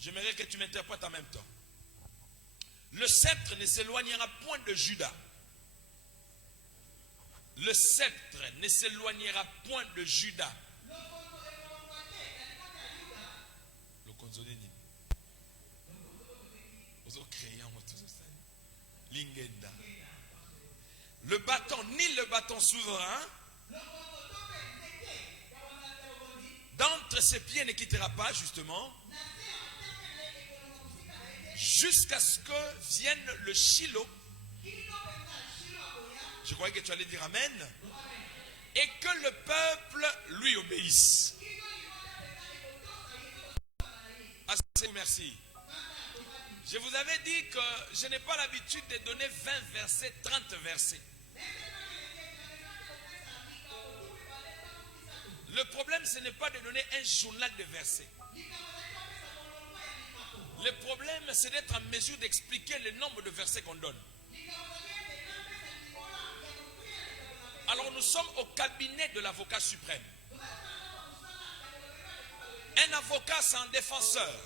J'aimerais que tu m'interprètes en même temps. Le sceptre ne s'éloignera point de Juda. Le sceptre ne s'éloignera point de Juda. Le consolé ni. Lingenda. Le bâton, ni le bâton souverain, d'entre ses pieds ne quittera pas, justement, jusqu'à ce que vienne le Shiloh. Je croyais que tu allais dire Amen. Et que le peuple lui obéisse. Assez, merci. Je vous avais dit que je n'ai pas l'habitude de donner 20 versets, 30 versets. Le problème, ce n'est pas de donner un journal de versets. Le problème, c'est d'être en mesure d'expliquer le nombre de versets qu'on donne. Alors nous sommes au cabinet de l'avocat suprême. Un avocat, c'est un défenseur.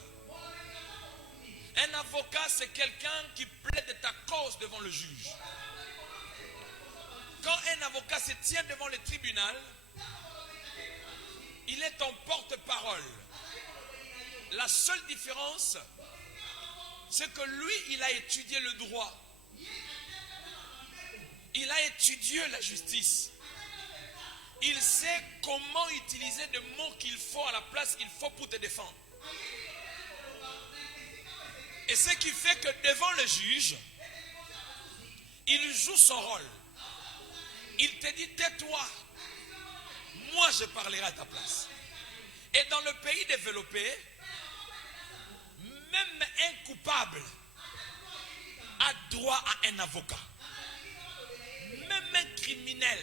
Un avocat, c'est quelqu'un qui plaide ta cause devant le juge. Quand un avocat se tient devant le tribunal, il est ton porte-parole. La seule différence, c'est que lui, il a étudié le droit. Il a étudié la justice. Il sait comment utiliser les mots qu'il faut à la place qu'il faut pour te défendre. Et ce qui fait que devant le juge, il joue son rôle. Il te dit, tais-toi. Moi, je parlerai à ta place. Et dans le pays développé, même un coupable a droit à un avocat. Même un criminel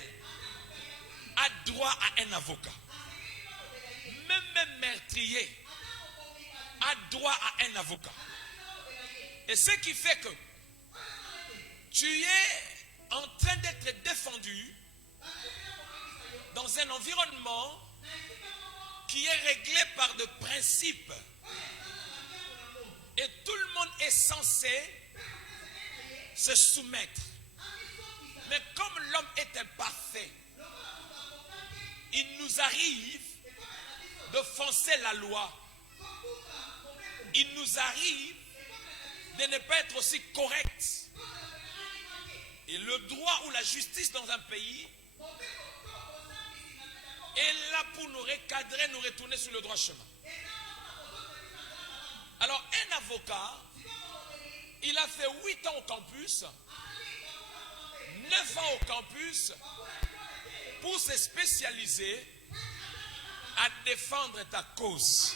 a droit à un avocat. Même un meurtrier a droit à un avocat. Et ce qui fait que tu es en train d'être défendu dans un environnement qui est réglé par des principes. Et tout le monde est censé se soumettre. Mais comme l'homme est imparfait, il nous arrive de foncer la loi. Il nous arrive de ne pas être aussi correct. Et le droit ou la justice dans un pays est là pour nous recadrer, nous retourner sur le droit chemin. Alors un avocat, il a fait 8 ans au campus, 9 ans au campus, pour se spécialiser à défendre ta cause.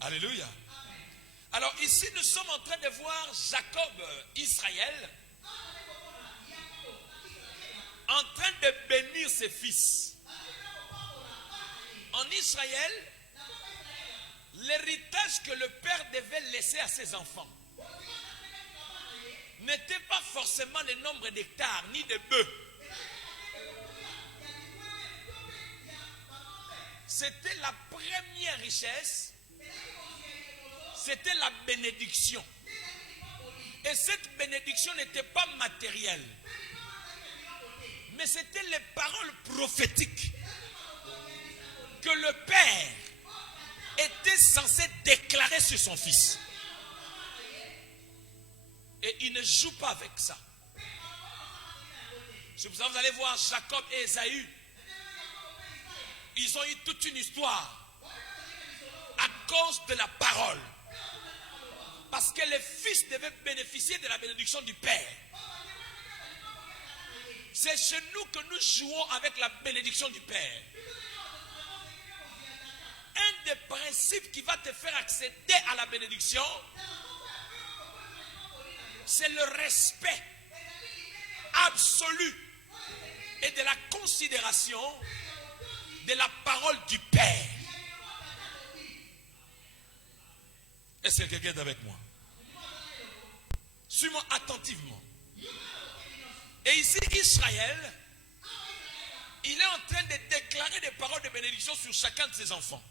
Alléluia. Alors ici nous sommes en train de voir Jacob, Israël, en train de bénir ses fils. En Israël, l'héritage que le père devait laisser à ses enfants n'était pas forcément le nombre d'hectares ni de bœufs. C'était la première richesse, c'était la bénédiction. Et cette bénédiction n'était pas matérielle, mais c'était les paroles prophétiques que le père était censé déclarer sur son fils. Et il ne joue pas avec ça. C'est pour ça que vous allez voir Jacob et Ésaü. Ils ont eu toute une histoire à cause de la parole. Parce que les fils devaient bénéficier de la bénédiction du père. C'est chez nous que nous jouons avec la bénédiction du père. Un des principes qui va te faire accéder à la bénédiction, c'est le respect absolu et de la considération de la parole du Père. Est-ce que quelqu'un est avec moi? Suis-moi attentivement. Et ici, Israël, il est en train de déclarer des paroles de bénédiction sur chacun de ses enfants.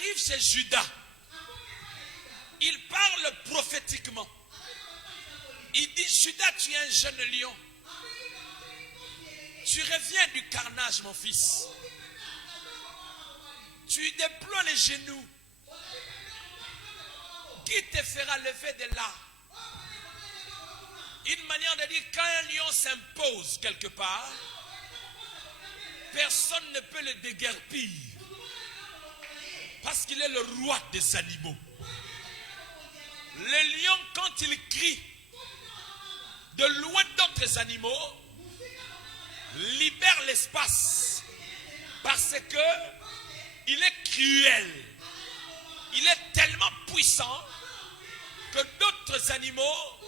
arrive chez Judas, il parle prophétiquement. Il dit, Judas, tu es un jeune lion. Tu reviens du carnage, mon fils. Tu déploies les genoux. Qui te fera lever de là? Une manière de dire, quand un lion s'impose quelque part, personne ne peut le déguerpir. Parce qu'il est le roi des animaux. Le lion, quand il crie, de loin d'autres animaux, libère l'espace. Parce que il est cruel. Il est tellement puissant que d'autres animaux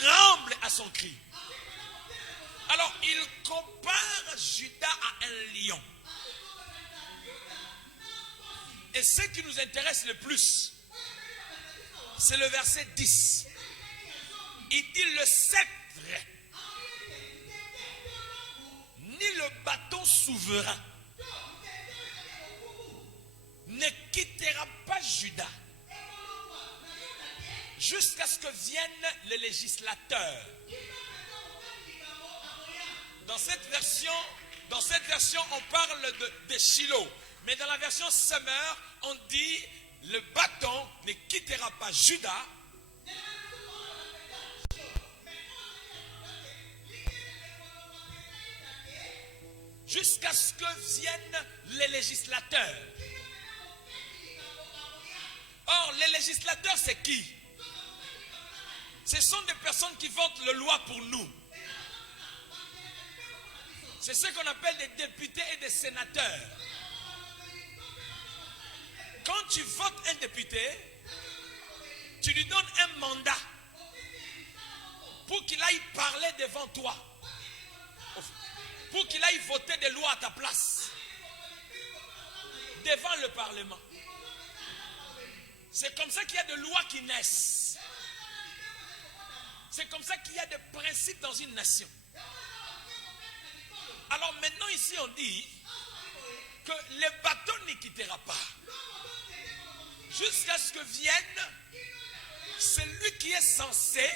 tremblent à son cri. Alors il compare Judas à un lion. Et ce qui nous intéresse le plus, c'est le verset 10. Il dit, le sceptre, ni le bâton souverain ne quittera pas Judas jusqu'à ce que vienne le législateur. Dans cette version, on parle de Shiloh. Mais dans la version Summer, on dit, le bâton ne quittera pas Judas jusqu'à ce que viennent les législateurs. Or, les législateurs, c'est qui? Ce sont des personnes qui votent la loi pour nous. C'est ce qu'on appelle des députés et des sénateurs. Quand tu votes un député, tu lui donnes un mandat pour qu'il aille parler devant toi, pour qu'il aille voter des lois à ta place, devant le Parlement. C'est comme ça qu'il y a des lois qui naissent. C'est comme ça qu'il y a des principes dans une nation. Alors maintenant ici on dit que le bâton ne quittera pas jusqu'à ce que vienne celui qui est censé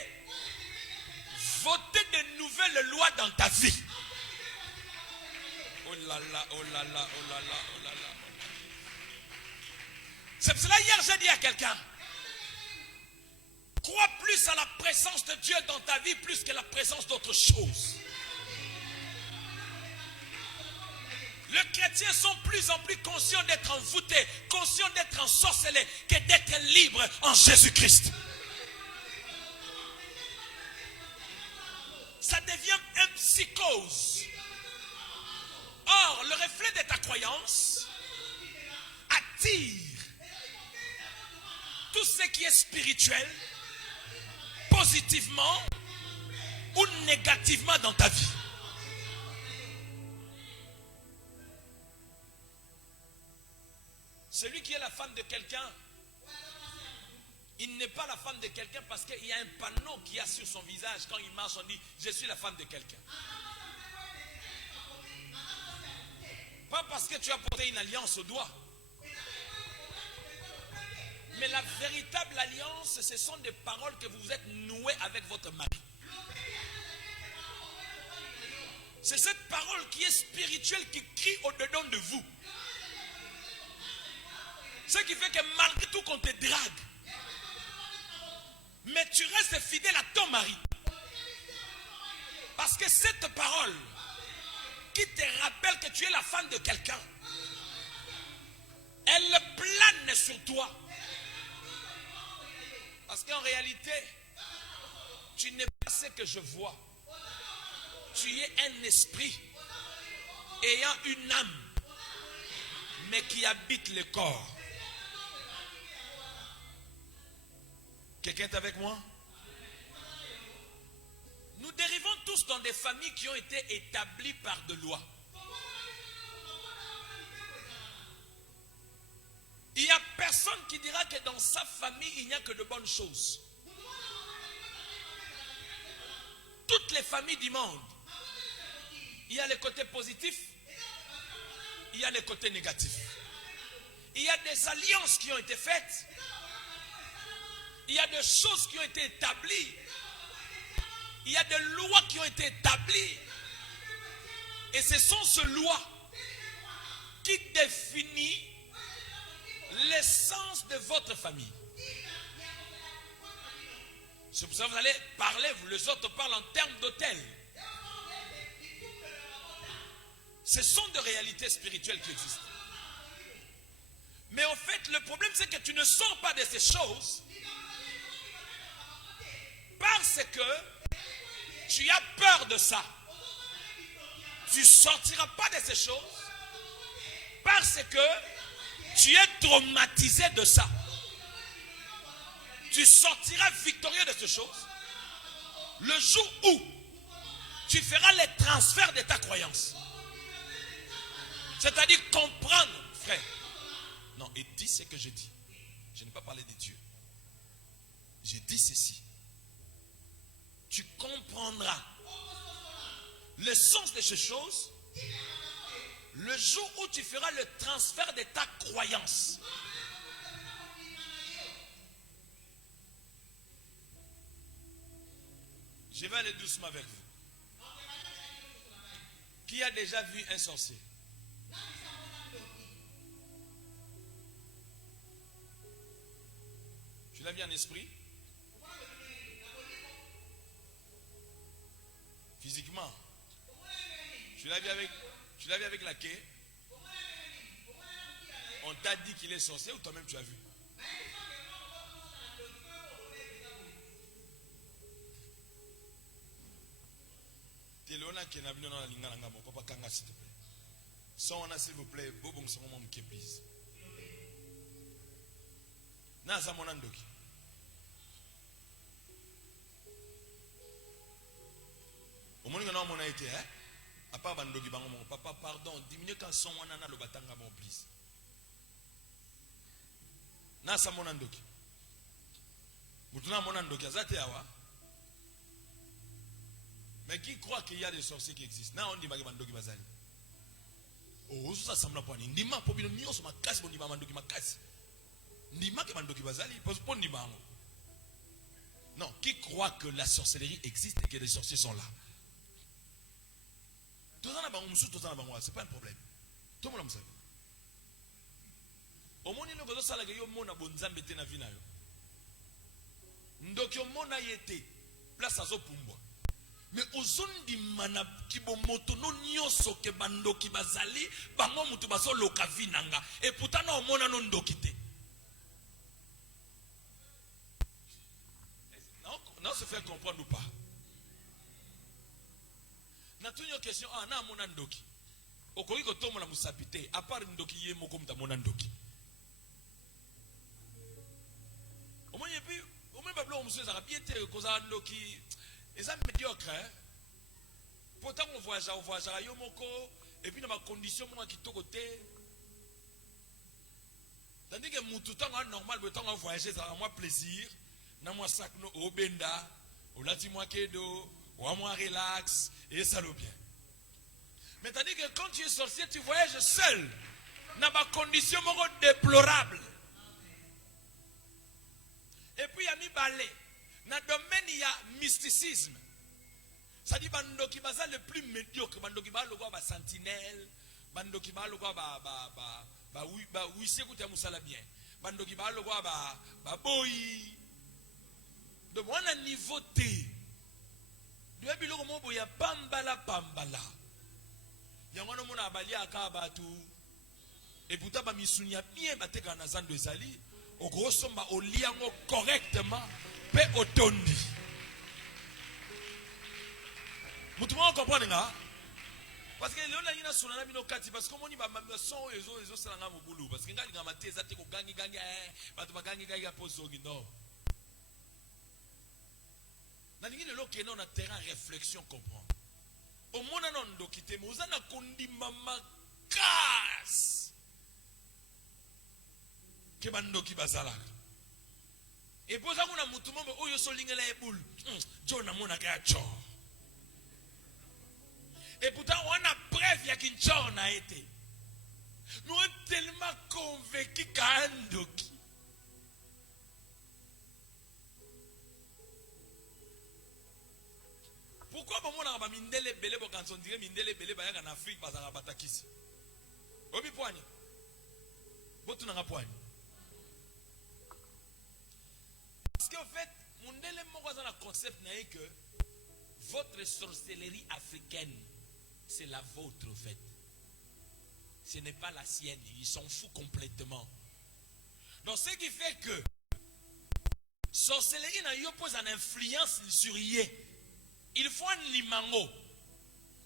voter de nouvelles lois dans ta vie. Oh là là, oh là là, oh là là, oh là là. C'est pour cela hier j'ai dit à quelqu'un, crois plus à la présence de Dieu dans ta vie plus que la présence d'autres choses. Les chrétiens sont de plus en plus conscients d'être envoûtés, conscients d'être ensorcelés, que d'être libres en Jésus-Christ. Ça devient une psychose. Or, le reflet de ta croyance attire tout ce qui est spirituel, positivement ou négativement dans ta vie. Celui qui est la femme de quelqu'un, il n'est pas la femme de quelqu'un parce qu'il y a un panneau qui a sur son visage. Quand il marche, on dit, je suis la femme de quelqu'un. Pas parce que tu as porté une alliance au doigt. Mais la véritable alliance, ce sont des paroles que vous êtes nouées avec votre mari. C'est cette parole qui est spirituelle, qui crie au-dedans de vous. Ce qui fait que malgré tout qu'on te drague, mais tu restes fidèle à ton mari. Parce que cette parole qui te rappelle que tu es la femme de quelqu'un, elle plane sur toi. Parce qu'en réalité, tu n'es pas ce que je vois. Tu es un esprit ayant une âme, mais qui habite le corps. Quelqu'un est avec moi? Nous dérivons tous dans des familles qui ont été établies par de lois. Il n'y a personne qui dira que dans sa famille, il n'y a que de bonnes choses. Toutes les familles du monde, il y a les côtés positifs, il y a les côtés négatifs. Il y a des alliances qui ont été faites. Il y a des choses qui ont été établies. Il y a des lois qui ont été établies. Et ce sont ces lois qui définissent l'essence de votre famille. C'est pour ça que vous allez parler, les autres parlent en termes d'hôtel. Ce sont des réalités spirituelles qui existent. Mais en fait, le problème c'est que tu ne sors pas de ces choses parce que tu as peur de ça. Tu ne sortiras pas de ces choses parce que tu es traumatisé de ça. Tu sortiras victorieux de ces choses le jour où tu feras les transferts de ta croyance. C'est-à-dire comprendre, frère. Non, et dis ce que je dis. Je n'ai pas parlé de Dieu. J'ai dit ceci. Tu comprendras le sens de ces choses le jour où tu feras le transfert de ta croyance. Je vais aller doucement avec vous. Qui a déjà vu un sorcier? Tu l'as vu en esprit? Physiquement? Tu l'as vu avec la quai? On t'a dit qu'il est sorcier ou toi-même tu as vu? Telona qui n'a venu dans la ligne mon papa Kanga s'il te plaît. Son s'il vous plaît, bobong son moment qui please. Nasa monandoki. Au moment où on a été, à part bandoki bango mon papa pardon, diminue quand son wanana le batanga mon please. Nasa monandoki. Mutuna monandoki azate awa. Mais qui croit qu'il y a des sorciers qui existent? Na on dit bandoki bazali. Oh, ça semble pas ni ndima pobino nyos makasi bondi bandoki makasi. Ndima ke bandoki bazali pose pas ndima. Non, qui croit que la sorcellerie existe et que les sorciers sont là? C'est pas un problème. Tout le monde sait. Au moins, il y a des gens qui ont bonzambe te na vie na yo. Ndoki omona yete place azo pumbwa. Mais ozondi mana kibomoto no nyoso ke bandoki bazali bango mutu bazo loka vinanga et pourtant na omona no ndoki te. Non se fait comprendre ou pas? Na tunyo question na mona ndoki. Okoki ko tomola musapite à part ndoki ye moko muta mona ndoki. Omonye puis au même bablo musu za bien te koza ndoki eza médiocre. Pourtant on voyage yo moko et puis dans ma condition moi qui toko te. Tandis que mutu tanga normal be tanga voyager ça moi plaisir, na moi sac no obenda, olati moi kedo, ou moi relax et ça le bien. Mais tandis que quand tu es sorcier, tu voyages seul dans ma condition déplorable. Et puis il y a mis balai. Dans le domaine il y a mysticisme. Ça dit bandoki baza le plus médiocre, bandoki ba logo ba sentinelle, bandoki ba logo ba oui c'est que musala bien. Bandoki ba logo ba boy. De mon niveau T. De biloko mo boya pambala. Yango no mona balia akabatu. Et pourtant ba misunya bien bateka na zando ezali, au gros somba oliango correctement pe otondi. Mutumo comprendre nga? Parce que le na sonana bino kati parce que moni ba son ezo salanga mo bulu parce que ngali nga mateza te ko gangi batu ba gangi pozogi no. Na lingi le ke non na terrain réflexion comprendre. Au monde non ndokite mo uzana kondi mama kas. Ke bandoki bazala. Et poza kuna mutumo oyo solingela ebulu. Jona mona ka cho. Et pourtant, on a preuve qu'il y a qu'une chose a été. Nous sommes tellement convaincu kandoki. Pourquoi bon on a mindele belé pour quand on dirait mindele belé ba en Afrique ba za batakisi. Obi poani. Botu na poani. Parce qu'en fait, mindele moko za na concept na que votre sorcellerie africaine c'est la vôtre en fait. Ce n'est pas la sienne, ils s'en foutent complètement. Donc ce qui fait que sorcellerie na yo pose une influence sur yé. Il faut un limango.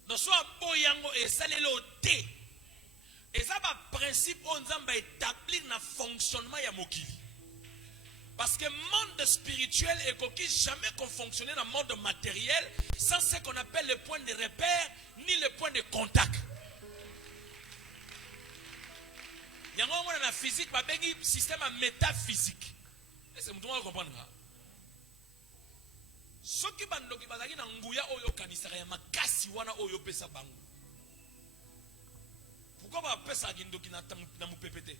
Donc soit boyango et salelo té. Et ça va principe on va établir un fonctionnement ya mokili. Parce que le monde spirituel est coquille jamais qu'on fonctionne dans le monde matériel sans ce qu'on appelle le point de repère ni le point de contact. Il y a un moment dans la physique, il y a un système métaphysique. Et c'est ce que vous comprenez. Ce qui est pourquoi on appelle ça dans mon PPT?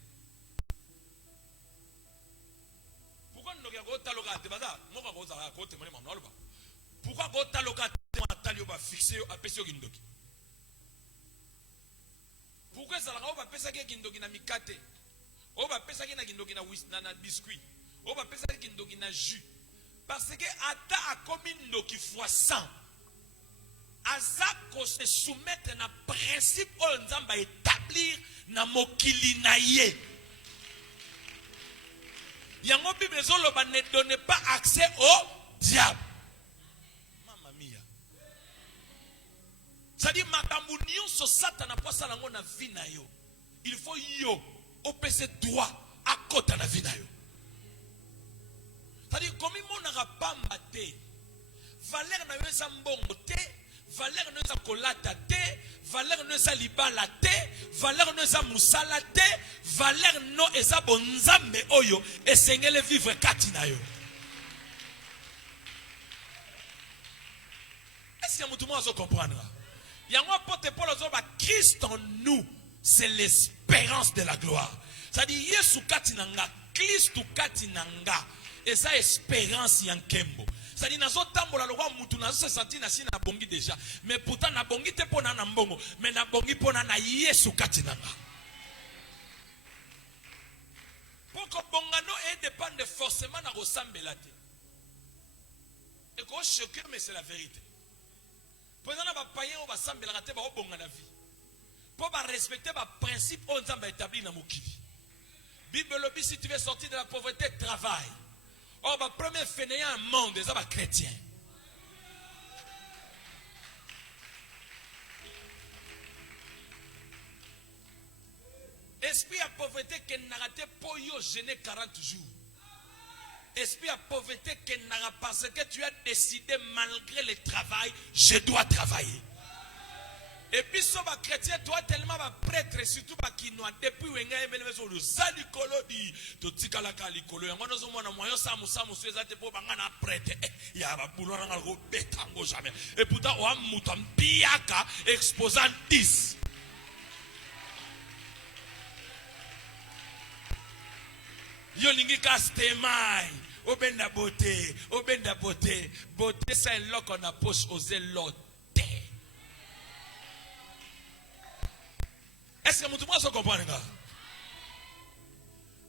Pourquoi nous avons fixé à Pesio Gindoki? Pourquoi ça va pas ça Gindoki na mikate? On va pas ça Gindoki na biscuit. On va pas ça Gindoki na jus. Parce que Ata a commis Ndoki fois 100. Azako se soumettre à un principe où on va établir na mokili na ye. Yango Bible ne donne pas accès au diable. Mamma mia. C'est-à-dire makambu nyonso Satan po sala ngo na vie na yo. Il faut yo opese droit à côté na vie na yo. C'est-à-dire comme on n'a pas maté. Valère na yo sa mbongo te, valère na yo sa kolata te, valère na yo sa libala te, valère na yo sa musala te, valère no eza bonzambe oyo esengele vivre kati na yo. Est-ce que tout le monde va comprendre? Il y a un porte Paul Christ en nous, c'est l'espérance de la gloire. C'est-à-dire Yesu kati nanga, Christ kati nanga, et ça espérance yankembo. C'est-à-dire nazo tambola lo wa mutu nazo se sentir na si na bongi déjà, mais pourtant na bongi te pona na mbongo, mais na bongi pona na Yesu kati nanga. Pour que bongano dépende forcément na ressemblance. Et qu'on choque mais c'est la vérité. Pour que les païens va sembler rater ba bonga na vie. Pour respecter ba principe on va établir na mokili. Bible lobby si tu veux sortir de la pauvreté travaille. Or ba premier fainéant monde des ba chrétiens. Esprit à pauvreté qui n'a raté pour yo jeûner 40 jours. Esprit à pauvreté qui n'a pas parce que tu as décidé malgré le travail, je dois travailler. Et puis ce chrétien, toi tellement prêtre, surtout qui nous a depuis où il y a le sali kolodi, to tikala kali kolo. Et moi nous sommes en moyen samu c'est ça pour bangana prêtre. Il y a pas pour l'on betango jamais. Et pourtant on a mutam piaka exposant 10. Yo lingi kastemai, obenda beauté, beauté c'est un loc on a poche aux élotes. Est-ce que tout le monde se comprend?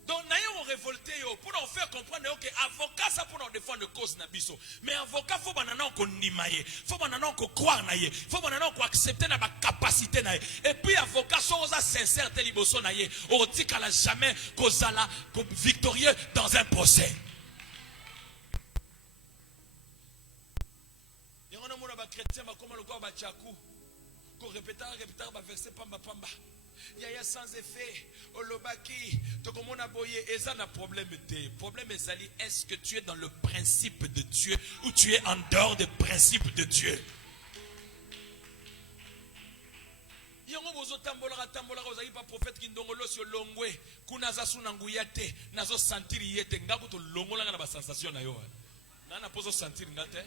Donc, nous avons révolté pour nous faire comprendre que avocat ça pour nous défendre cause nabiso. Mais avocat faut qu'on nimaye, faut qu'on croire naye, faut qu'on accepter na capacité naye. Et puis avocat sont sincère tel liboso naye, on dit qu'elle a jamais causala victorieux dans un procès. Il y a un homme chrétien comme le corps bachaku, qu'on répéta verset pamba. Yaya sans effet, Olobaki, Tokomona Boye, et ça n'a problème. Problème est-ce que tu es dans le principe de Dieu ou tu es en dehors des principes de Dieu? Yango bozo tambola ozali pa prophète ki ndongolo sio longwe kuna za sunanguyate nazo sentiri yete ngako to longola na ba sensation na yo. Na pozo sentir ngate.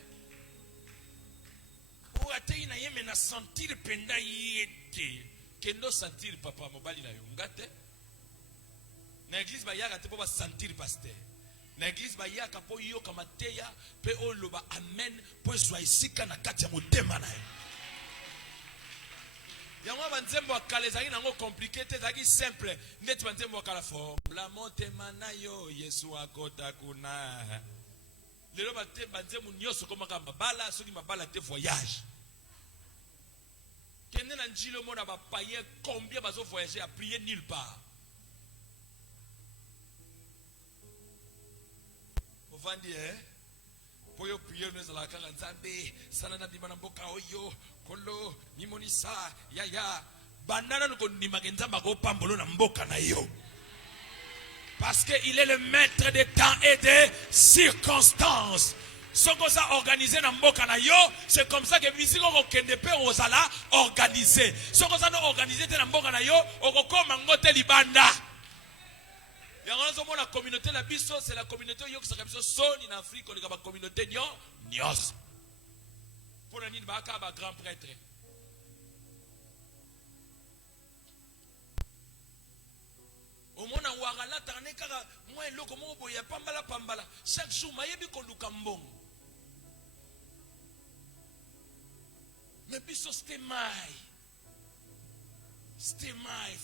O ate ina yeme na sentir penda yete. Kendo sentir papa mobali na yo ngate. l'église bayaka te po ba sentir pasteur. L'église bayaka po yo kama teya pe o loba amen po zwa isika na kati ya motema na ye. Yango banzembo akala ezali nango compliqué te ezali simple. Ndeti banzembo akala formula motema na yo Yesu akota kuna. Lelo bate banzembo nyoso komaka mabala soki mabala te voyage. Kende na njilo mona ba païen combien bazo voyager à prier nulle part. Ovandi pour yo prier nous la kanga nzambe sana na bimana mboka oyo kolo nimonisa yaya banana nuko nimaka nzamba ko pambolo na mboka na yo. Parce qu'il est le maître des temps et des circonstances. Ce qu'on a organisé dans Mboka na yo, c'est comme ça que musique on kende pe ozala organisé. Ce qu'on a organisé dans Mboka na yo, on koma ngote libanda. La communauté la biso, c'est la communauté yo qui s'appelle Soni en Afrique, on est la communauté Nios. Pour la nid baka ba grand prêtre. Au mona warala tane kaka moi loko mo boya pambala chaque jour mayebi ko luka mbongo. Mais biso stemai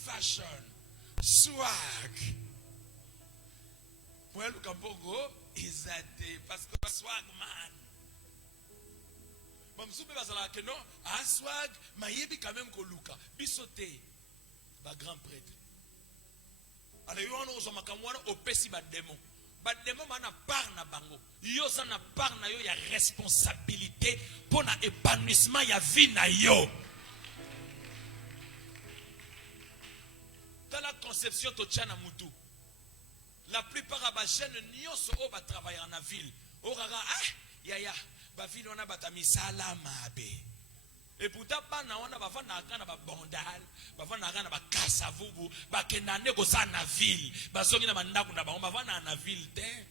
fashion swag. Moi luka mbongo izate parce que swag man. Bon soupe bazala que non a swag mayebi quand même ko luka biso te ba grand prêtre. Alors yo ono zo makamwana opesi ba démon mana part na bango yo ça na part na yo ya responsabilité pour na épanouissement ya vie na yo. Dans la conception to tchana mutu la plupart aba jeunes nyonso o ba travailler en ville o gaga yaya ba ville on a batamisala mabe. Et pourtant, bana wana bafana kana ba bondal, bafana kana ba kasavubu, ba kenane ko sa na ville, ba songi na mandaku na ba bafana na ville te.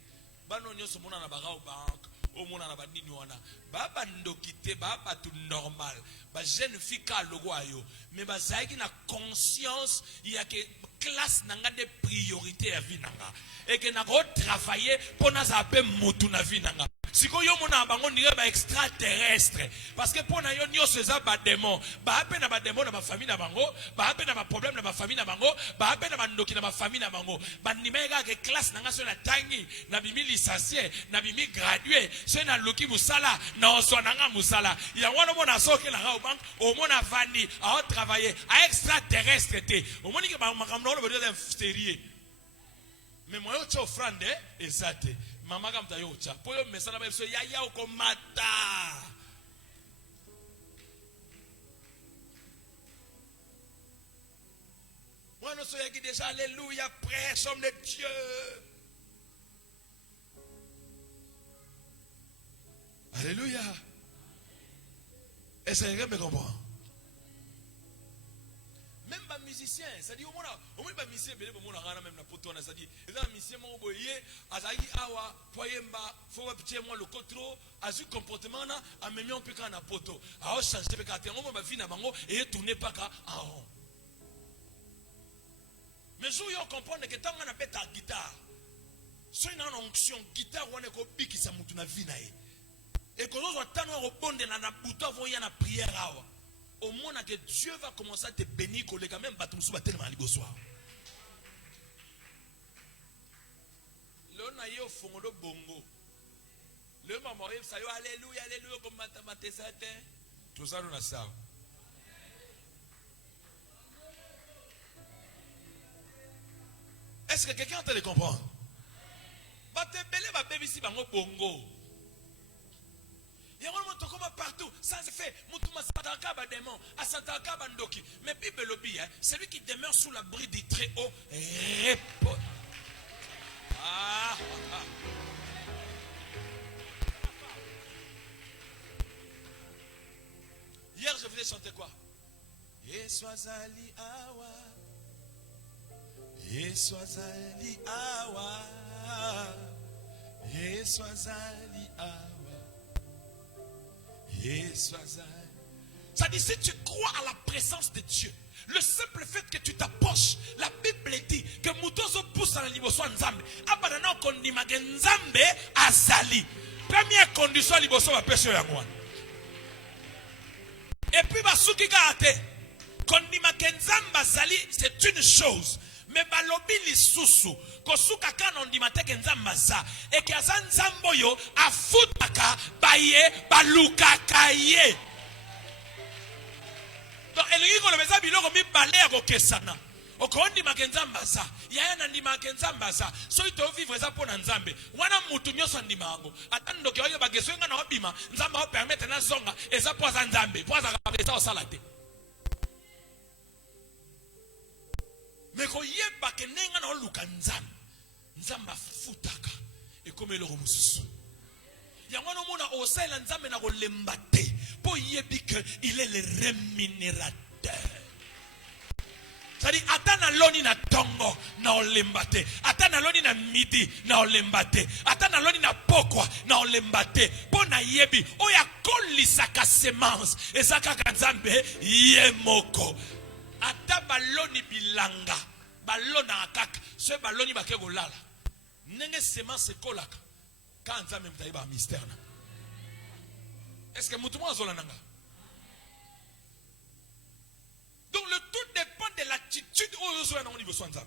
Bano nyoso mona na ba ga bank, o mona na ba nini wana. Ba ndokite ba tout normal. Ba jeune fille ka logo ayo, mais ba zaiki na conscience il y a que classe nanga de priorité à vie nanga. Et que na ko travailler pour na zape mutu na vie nanga. Si ko yo mona bango ndire ba extraterrestre parce que pour na yo nyonso eza ba démon ba ape na ba démon na ba famille na bango ba ape na ba problème na ba famille na bango ba ape na ba ndoki na ba famille na bango ba nimeka ke classe nanga so na tangi na bimi licencié na bimi gradué so na loki musala na oso nanga musala ya wana mona soke na ga bank au mona vandi a travailler a extraterrestre te au moni ke ba makamno lo bedo sérieux mais moi yo cho frande ezate mama kamta yo cha poyo mesala ba so ya okomata moi nous sommes qui déjà alléluia prêche homme de Dieu. Alléluia. Est-ce que quelqu'un me comprend? Même pas musicien, c'est-à-dire au moins pas musicien, mais au moins même la poto, c'est-à-dire les musiciens m'ont envoyé, azaki awa, poyemba, faut petit moi le contrôle, azu comportement na, a même on peut quand na poto, a changer pe quand on va venir na bango et tourner pas ka en rond. Mais je vous comprendre que tant on a ta guitare, soit une onction guitare on est ko biki sa mutu na vie na e, et que nous attendons au bonde na bouton voyant na prière awa. Au moment que Dieu va commencer à te bénir, collègue, même batumsu va tellement aller au soir. Le naïe au fond de bongo. Le maman, ça y est, alléluia, alléluia, comme mathématicien. Tout ça, nous a ça. Est-ce que quelqu'un entend les comprendre? Bah, te belé, va bébé ici, bango bongo. Il y a un comme partout, ça se fait. Mais Bible lobby, celui qui demeure sous l'abri du Très-Haut répond. Hier, je voulais chanter quoi? Yeswazali awa. Yeswazali awa. Yeswazali awa. Ça dit, si tu crois à la présence de Dieu, le simple fait que tu t'approches, la Bible dit que Moutozo pousse poussa na liboso nzambe abana na kondima ke nzambe azali première condition liboso ba peso yango. Et puis basuki kate kondima ke nzambe azali c'est une chose mais balobi lisusu kosuka kana ondima te ke nzambe za et ke aza nzambo yo afutaka baye balukaka ye. Donc elingi ko lobeza biloko mibale ya kokesana okondi makenzamba za yaya na ndima makenzamba za so ito vivre za pona nzambe wana mutu nyoso ndima yango atando ke oyo bageso nga na obima nzamba o permettre na zonga eza poza nzambe poza ka eza osala te meko yeba ke nenga na oluka nzambe nzamba futaka ekomelo ko mususu yango no mona osala nzambe na kolemba te po yebi que il est le rémunérateur. C'est-à-dire, atana loni na tongo na olembate, atana loni na midi na olembate, atana loni na pokwa na olembate, pona yebi, oya kolisaka semence, ezaka kanzambe yemoko. Ata baloni bilanga, balona akaka, se baloni bakego lala. Nenge semence kolaka, kanzambe mtaiba mystère na. Est-ce que moutouma zolananga? Donc le tout dépend de l'attitude où vous êtes dans le niveau soinzam.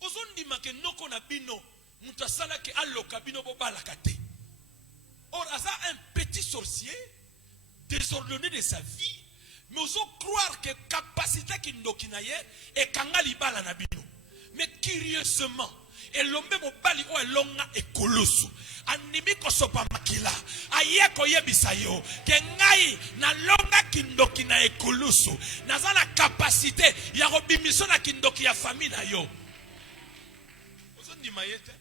Ozo ndima ke noko na bino mutasala ke aloka bino bobala kate. Or asa un petit sorcier désordonné de sa vie, mais ozo croire que capacité ki ndoki na ye e kanga libala na bino. Mais curieusement, elombe mobali o elonga ekolosu animi kosopa makila ayeko yebisa yo ke ngai na longa kindoki na ekolosu naza na capacité ya kobimiso na kindoki ya famille na yo ozondima yete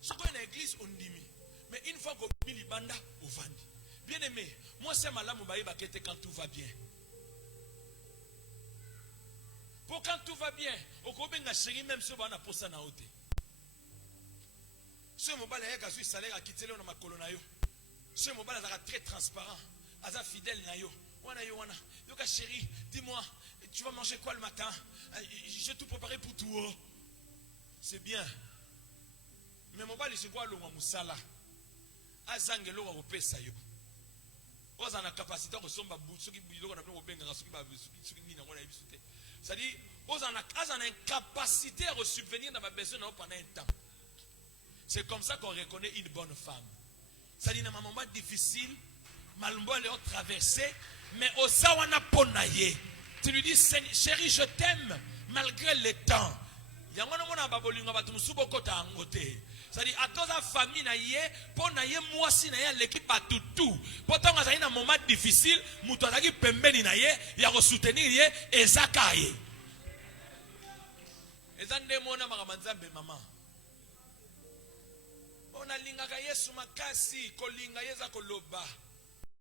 soko na église ondimi mais une fois que libanda ovandi bien aimé moi c'est malamu baïba kete quand tout va bien. Pour quand tout va bien, au Kobenga chéri même ce bana posa na ote. Ce mobile est gazu salaire à quitter le na makolonayo. Ce mobile est très transparent, aza fidèle na yo. Wana yo wana. Yo ka chéri, dis-moi, tu vas manger quoi le matin? J'ai tout préparé pour tout. C'est bien. Mais mobile je vois lo musala. Azangelo wa opesa yo. Oza na capacité ko somba butsu ki biloko na ko benga suki ba suki ni na ngona ibisute. C'est-à-dire, on a une capacité à subvenir dans ma besoin pendant un temps. C'est comme ça qu'on reconnaît une bonne femme. C'est-à-dire, dans un moment difficile, malgré les autres traversées, mais au sawana ponaye. Tu lui dis, chérie, je t'aime malgré le temps. Il y a un moment où babolinga batumusubo kota angote. C'est-à-dire, à toute la famille naye, ponaye moi si naye l'équipe a tout. Pourtant, dans un moment difficile, mutazaki pembeni naye, ya ko soutenir ye ezakaye. Ezande mona makamanzambe mama. Ona linga ka Yesu makasi, kolinga yeza koloba.